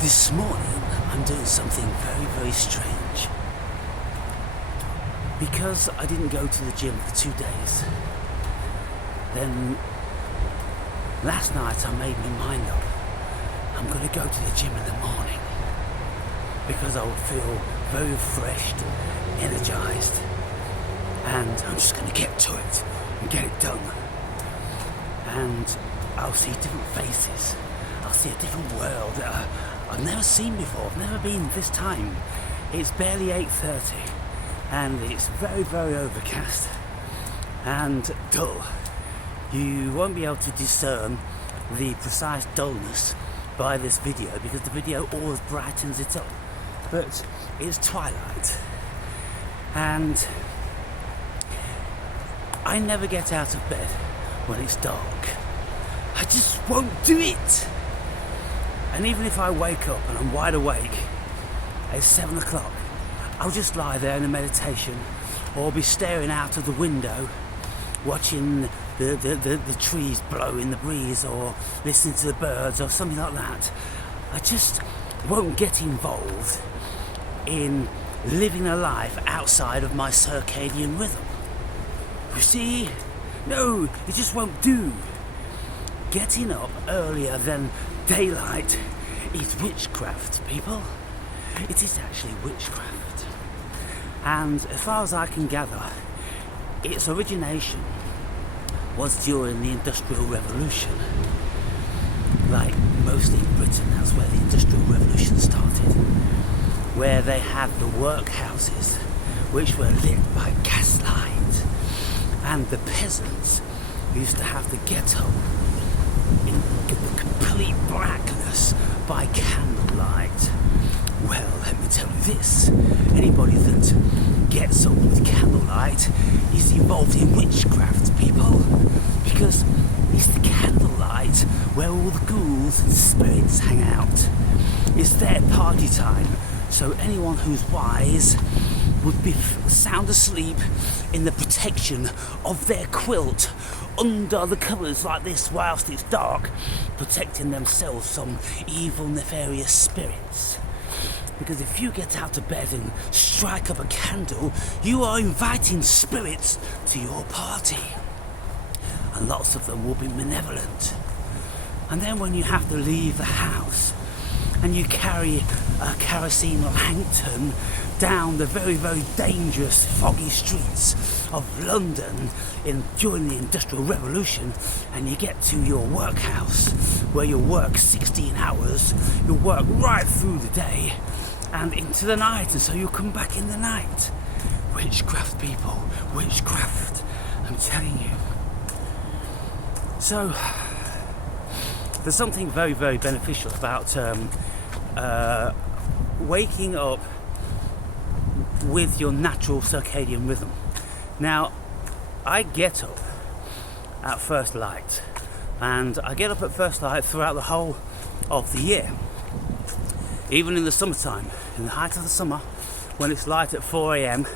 This morning I'm doing something very, very strange. Because I didn't go to the gym for 2 days, then last night I made my mind up. I'm going to go to the gym in the morning because I would feel very refreshed, energized, and I'm just going to get to it and get it done. And I'll see different faces. I'll see a different world that I've never seen before. I've never been this time. It's barely 8:30 and it's very, very overcast and dull. You won't be able to discern the precise dullness by this video because the video always brightens it up. But it's twilight and I never get out of bed when it's dark. I just won't do it. And even if I wake up and I'm wide awake at 7 o'clock, I'll just lie there in a meditation or be staring out of the window watching the trees blow in the breeze or listening to the birds or something like that. I just won't get involved in living a life outside of my circadian rhythm. You see? No, it just won't do. Getting up earlier than daylight is witchcraft, people. It is actually witchcraft. And as far as I can gather, its origination was during the Industrial Revolution. Like mostly in Britain, that's where the Industrial Revolution started. Where they had the workhouses, which were lit by gaslight. And the peasants used to have to get up in the complete blackness by candlelight. Well, let me tell you this, anybody that gets up with candlelight is involved in witchcraft, people, because it's the candlelight where all the ghouls and spirits hang out. It's their party time, so anyone who's wise would be sound asleep in the protection of their quilt under the covers like this whilst it's dark, protecting themselves from evil, nefarious spirits. Because if you get out of bed and strike up a candle, you are inviting spirits to your party. And lots of them will be malevolent. And then when you have to leave the house and you carry a kerosene lantern down the very, very dangerous foggy streets of London during the Industrial Revolution, and you get to your workhouse where you'll work 16 hours, you'll work right through the day and into the night, and so you'll come back in the night. Witchcraft, people, witchcraft, I'm telling you. So there's something very, very beneficial about waking up with your natural circadian rhythm. Now, I get up at first light, and I get up at first light throughout the whole of the year. Even in the summertime, in the height of the summer, when it's light at 4 a.m,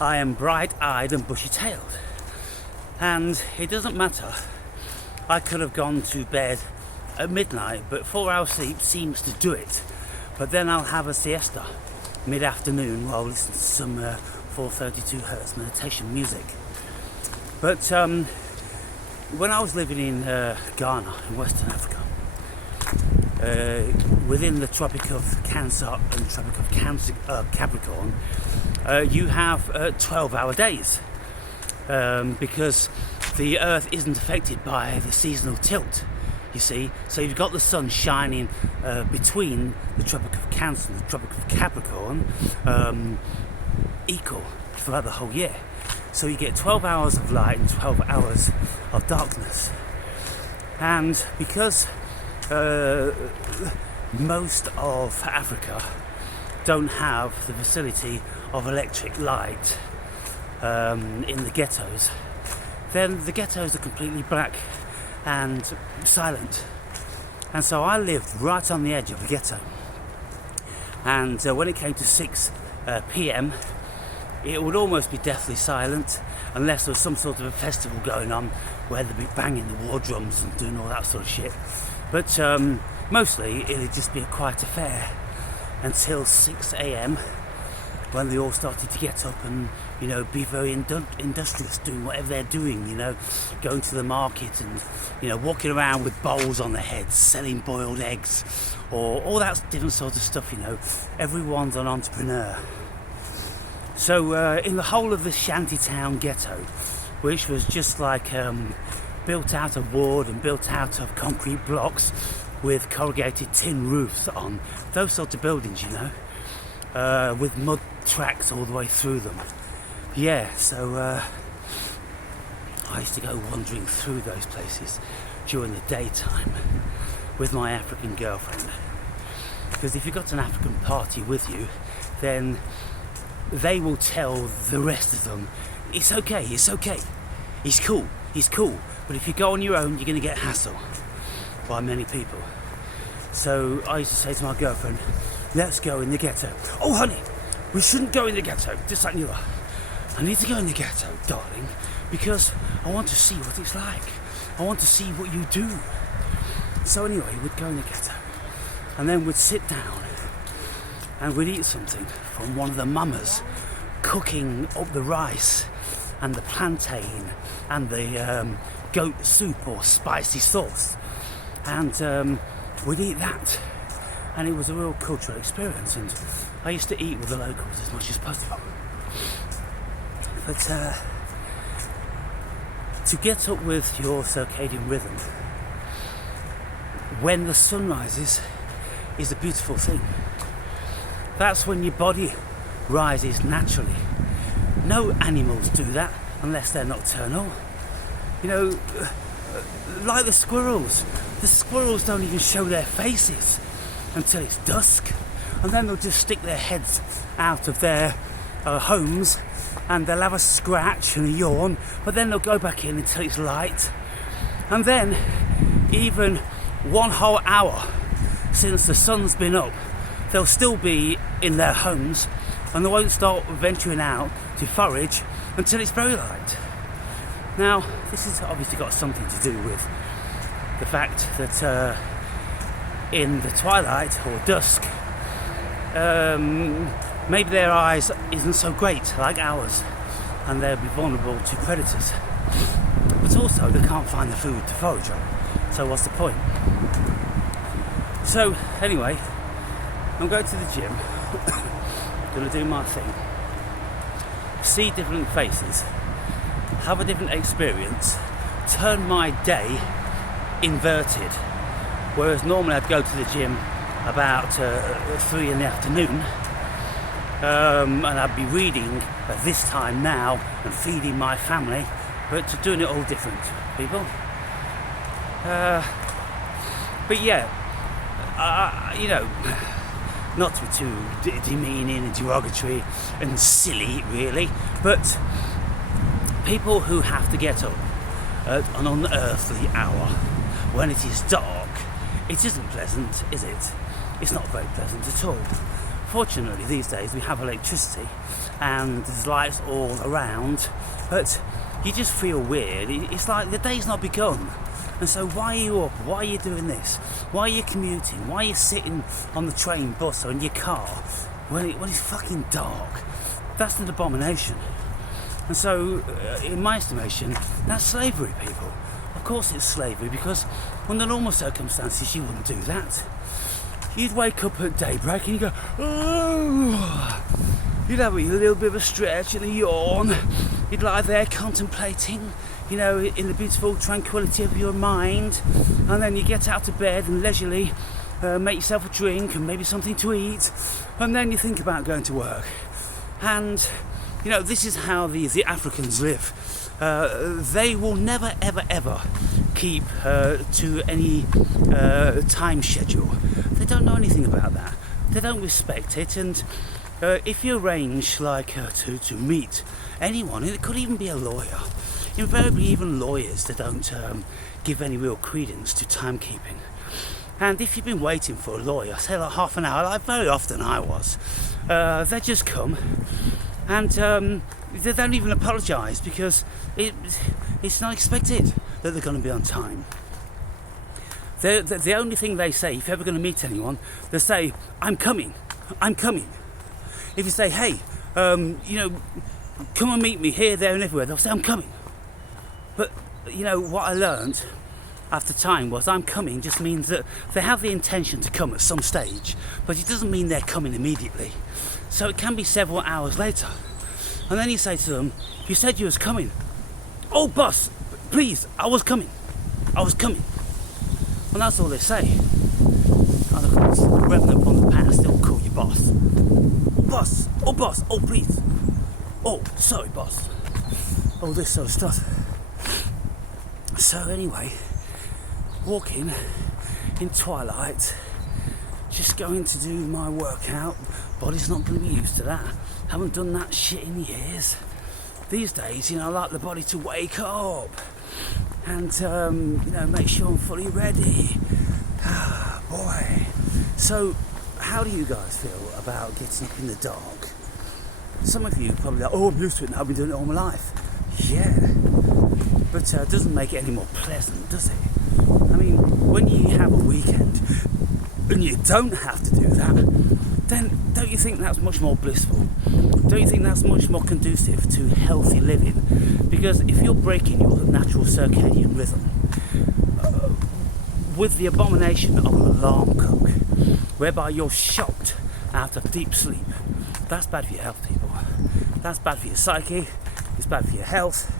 I am bright-eyed and bushy-tailed. And it doesn't matter. I could have gone to bed at midnight, but 4 hours sleep seems to do it. But then I'll have a siesta mid-afternoon while listening to some 432 Hertz meditation music. But when I was living in Ghana, in Western Africa, within the Tropic of Cancer and Tropic of Capricorn, you have 12-hour days because the Earth isn't affected by the seasonal tilt, you see. So you've got the sun shining between the Tropic of Cancer and the Tropic of Capricorn equal throughout the whole year. So you get 12 hours of light and 12 hours of darkness. And because most of Africa don't have the facility of electric light in the ghettos, then the ghettos are completely black and silent. And so I lived right on the edge of the ghetto. And when it came to 6 p.m, it would almost be deathly silent unless there was some sort of a festival going on where they'd be banging the war drums and doing all that sort of shit. But mostly it'd just be a quiet affair until 6 a.m. when they all started to get up and, you know, be very industrious, doing whatever they're doing, you know, going to the market and, you know, walking around with bowls on their heads, selling boiled eggs, or all that different sort of stuff, you know. Everyone's an entrepreneur. So in the whole of the shantytown ghetto, which was just like built out of wood and built out of concrete blocks with corrugated tin roofs on, those sorts of buildings, you know, with mud tracks all the way through them. Yeah, so I used to go wandering through those places during the daytime with my African girlfriend. Because if you've got an African party with you, then they will tell the rest of them, it's okay, he's cool. But if you go on your own, you're going to get hassled by many people. So I used to say to my girlfriend, let's go in the ghetto. Oh honey, we shouldn't go in the ghetto, just like you are. I need to go in the ghetto, darling, because I want to see what it's like. I want to see what you do. So anyway, we'd go in the ghetto, and then we'd sit down and we'd eat something from one of the mamas cooking up the rice and the plantain and the goat soup or spicy sauce, and we'd eat that, and it was a real cultural experience. And I used to eat with the locals as much as possible. But to get up with your circadian rhythm when the sun rises is a beautiful thing. That's when your body rises naturally. No animals do that unless they're nocturnal. You know, like the squirrels. The squirrels don't even show their faces until it's dusk, and then they'll just stick their heads out of their homes, and they'll have a scratch and a yawn, but then they'll go back in until it's light. And then, even one whole hour since the sun's been up, they'll still be in their homes, and they won't start venturing out to forage until it's very light. Now, this has obviously got something to do with the fact that in the twilight or dusk, maybe their eyes isn't so great like ours, and they'll be vulnerable to predators. But also, they can't find the food to forage on, so what's the point? So, anyway, I'm going to the gym, going to do my thing, see different faces, have a different experience, turn my day inverted. Whereas normally I'd go to the gym about 3 in the afternoon, and I'd be reading at this time now and feeding my family, but doing it all different, people. But yeah, you know, not to be too demeaning and derogatory and silly really, but people who have to get up at an unearthly hour when it is dark, it isn't pleasant, is it? It's not very pleasant at all. Fortunately, these days we have electricity and there's lights all around, but you just feel weird. It's like the day's not begun. And so why are you up? Why are you doing this? Why are you commuting? Why are you sitting on the train, bus or in your car when it's fucking dark? That's an abomination. And so, in my estimation, that's slavery, people. Of course it's slavery, because under normal circumstances you wouldn't do that. You'd wake up at daybreak and you go, oh, you'd have a little bit of a stretch and a yawn. You'd lie there contemplating, you know, in the beautiful tranquility of your mind, and then you get out of bed and leisurely make yourself a drink and maybe something to eat, and then you think about going to work. And you know, this is how the Africans live. They will never, ever, ever keep to any time schedule. They don't know anything about that. They don't respect it. And if you arrange, like, to meet anyone, it could even be a lawyer. Invariably, even lawyers, they don't give any real credence to timekeeping. And if you've been waiting for a lawyer, say like half an hour, like very often I was, they just come. And they don't even apologise because it's not expected. that they're going to be on time. The only thing they say, if you're ever going to meet anyone, they say, I'm coming. If you say, hey, come and meet me here, there and everywhere, they'll say, I'm coming. But, what I learned after time was I'm coming just means that they have the intention to come at some stage, but it doesn't mean they're coming immediately. So it can be several hours later. And then you say to them, you said you was coming. Oh, boss, please, I was coming. And that's all they say. And of course, revving up on the past, they'll call you boss. Boss, oh please. Oh, sorry boss. All this sort of stuff. So anyway, walking in twilight, just going to do my workout. Body's not going to be used to that. Haven't done that shit in years. These days, I like the body to wake up and make sure I'm fully ready. Ah, boy. So, how do you guys feel about getting up in the dark? Some of you probably like, I'm used to it now, I've been doing it all my life. Yeah, but it doesn't make it any more pleasant, does it? I mean, when you have a weekend and you don't have to do that, then don't you think that's much more blissful? Don't you think that's much more conducive to healthy living? Because if you're breaking your natural circadian rhythm with the abomination of an alarm clock, whereby you're shocked out of deep sleep, that's bad for your health, people. That's bad for your psyche, it's bad for your health,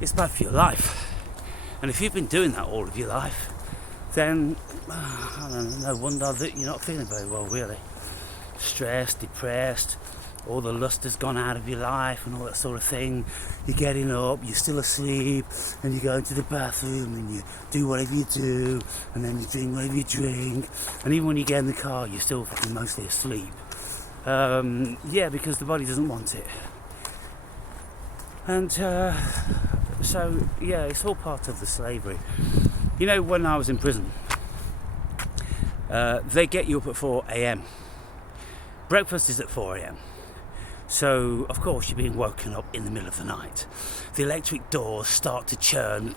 it's bad for your life. And if you've been doing that all of your life, then I don't know, no wonder that you're not feeling very well, really. Stressed, depressed, all the lust has gone out of your life and all that sort of thing. You're getting up, you're still asleep, and you go into the bathroom and you do whatever you do, and then you drink whatever you drink, and even when you get in the car you're still fucking mostly asleep. Because the body doesn't want it. And it's all part of the slavery. When I was in prison, they get you up at 4 a.m. Breakfast is at 4 a.m. So, of course, you're being woken up in the middle of the night. The electric doors start to churn,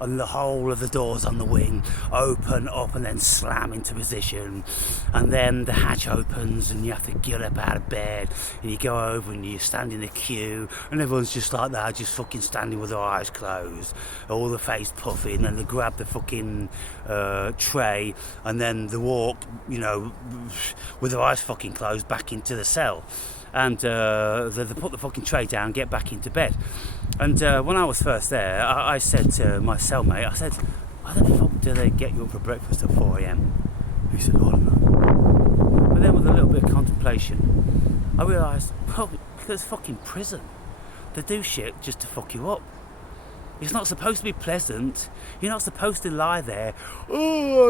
and the whole of the doors on the wing open up and then slam into position. And then the hatch opens and you have to get up out of bed and you go over and you stand in the queue and everyone's just like that, just fucking standing with their eyes closed, all the face puffy, and then they grab the fucking tray and then they walk, with their eyes fucking closed back into the cell. And they put the fucking tray down, get back into bed. And when I was first there, I said to my cellmate, I said, why the fuck do they get you up for breakfast at 4 a.m? He said, I don't know. But then with a little bit of contemplation, I realised, well, because fucking prison. They do shit just to fuck you up. It's not supposed to be pleasant. You're not supposed to lie there,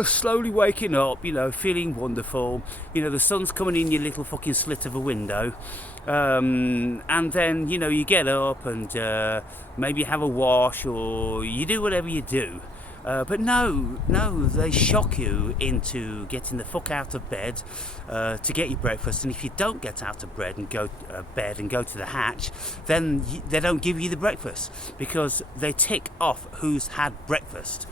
slowly waking up, feeling wonderful. The sun's coming in your little fucking slit of a window. And then, you get up and maybe have a wash or you do whatever you do. But no, they shock you into getting the fuck out of bed to get your breakfast. And if you don't get out of bed and go to the hatch, then they don't give you the breakfast because they tick off who's had breakfast.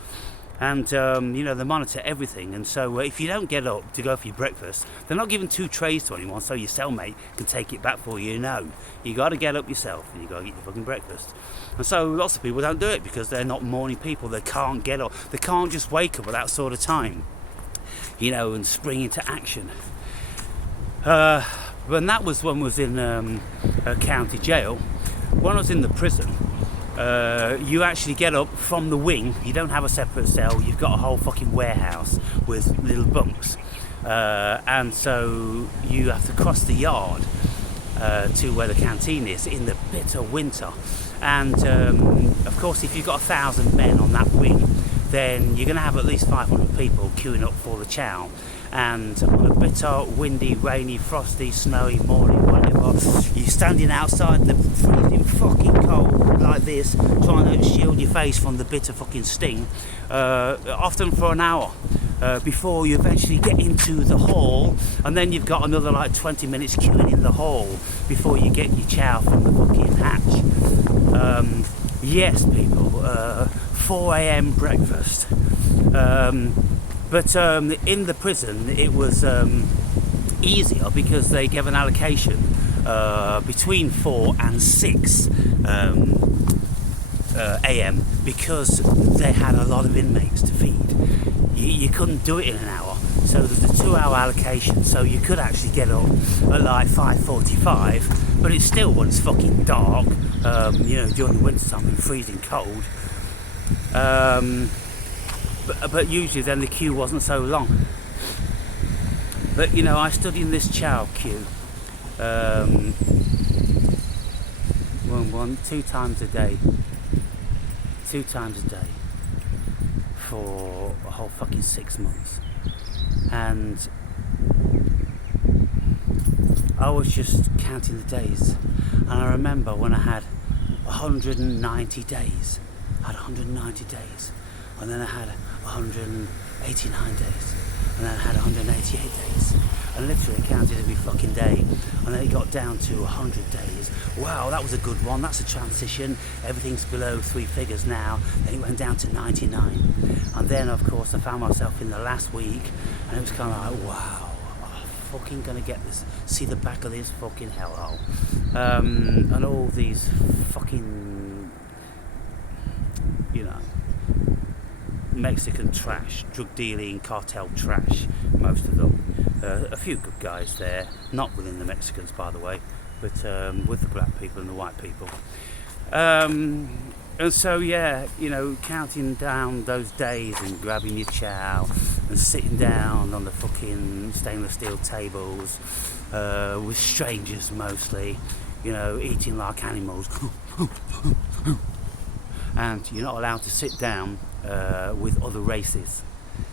And they monitor everything, and so if you don't get up to go for your breakfast, they're not giving 2 trays to anyone so your cellmate can take it back for you. No, you got to get up yourself and you got to get your fucking breakfast. And so lots of people don't do it because they're not morning people. They can't get up, they can't just wake up at that sort of time, and spring into action. When that was when I was in a county jail. When I was in the prison, you actually get up from the wing. You don't have a separate cell. You've got a whole fucking warehouse with little bunks, and so you have to cross the yard to where the canteen is in the bitter winter. And of course, if you've got 1,000 men on that wing, then you're going to have at least 500 people queuing up for the chow. And on a bitter, windy, rainy, frosty, snowy morning, whatever, you're standing outside the freezing fucking cold like this, trying to shield your face from the bitter fucking sting, often for an hour, before you eventually get into the hall, and then you've got another 20 minutes queuing in the hall before you get your chow from the fucking hatch. Yes, people, 4 a.m. breakfast. But in the prison, it was easier because they gave an allocation between 4 and 6 a.m. because they had a lot of inmates to feed. You couldn't do it in an hour, so there's a 2-hour allocation, so you could actually get up at like 5:45, but it's still, when it's fucking dark, during the winter time and freezing cold, but usually then the queue wasn't so long. But I stood in this chow queue 2 times a day for a whole fucking 6 months, and I was just counting the days, and I remember when I had 190 days, and then I had 189 days, and then I had 188 days, and literally counted every fucking day, and then it got down to 100 days. Wow, that was a good one, that's a transition, everything's below 3 figures now. Then it went down to 99, and then of course I found myself in the last week, and it was kind of like, wow, I'm fucking gonna get this, see the back of this fucking hellhole, and all these fucking, Mexican trash, drug dealing, cartel trash, most of them. A few good guys there, not within the Mexicans, by the way, but with the black people and the white people. And so, counting down those days and grabbing your chow and sitting down on the fucking stainless steel tables with strangers mostly, eating like animals. And you're not allowed to sit down with other races.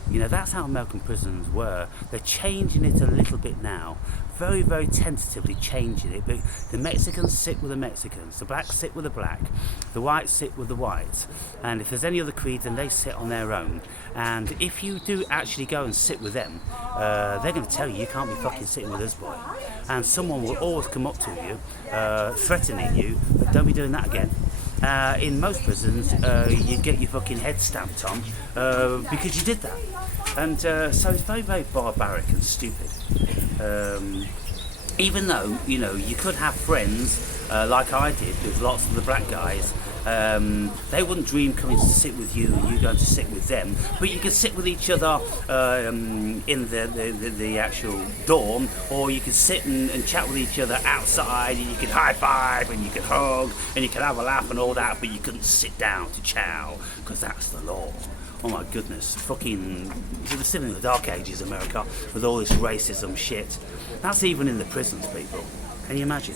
That's how American prisons were. They're changing it a little bit now, very, very tentatively changing it. But the Mexicans sit with the Mexicans, the blacks sit with the black, the whites sit with the whites, and if there's any other creed, then they sit on their own. And if you do actually go and sit with them, they're going to tell you can't be fucking sitting with us, boy. And someone will always come up to you, threatening you, but don't be doing that again. In most prisons, you get your fucking head stamped on because you did that. And so it's very, very barbaric and stupid. Even though, you could have friends like I did with lots of the black guys. They wouldn't dream coming to sit with you and you going to sit with them, but you could sit with each other in the actual dorm, or you could sit and chat with each other outside, and you could high five and you could hug and you could have a laugh and all that, but you couldn't sit down to chow because that's the law. Oh my goodness, fucking, we're still in the dark ages, America, with all this racism shit. That's even in the prisons, people. Can you imagine?